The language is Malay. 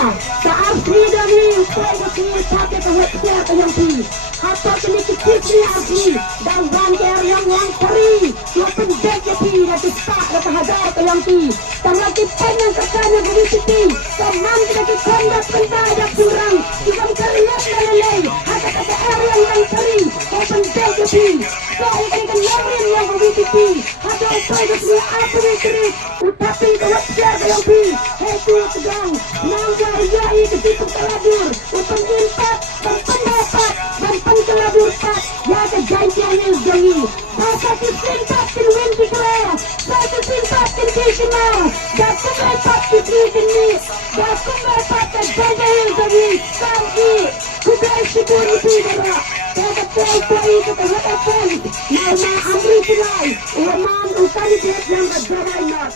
asli dari upaya kesini pakai kewajibnya yang di atau ini kecil asli dan banjar yang teri yang pendek jadi nanti tak dapat hadar yang di dan lagi pengen kerjanya berisiti teman kita dikondak pendah yang kurang juga kalian melelai kata-kata yang teri yang pendek jadi saya ikan lain yang berisiti atau upaya kesini apa yang utapi kewajibnya yang di itu sedang menjayai kesitu kelabur untuk impak dan pendapat dan penkelabur pak yang kejanjiannya zangi bahasa disimpak tinwin dikera bahasa simpak tinwin dan kumlepak tinwin dan kumlepak kejanjiannya zangi sangi kukai syukur itu berak kata poi kata hatapan nama amri tunai uman utani yang berjalan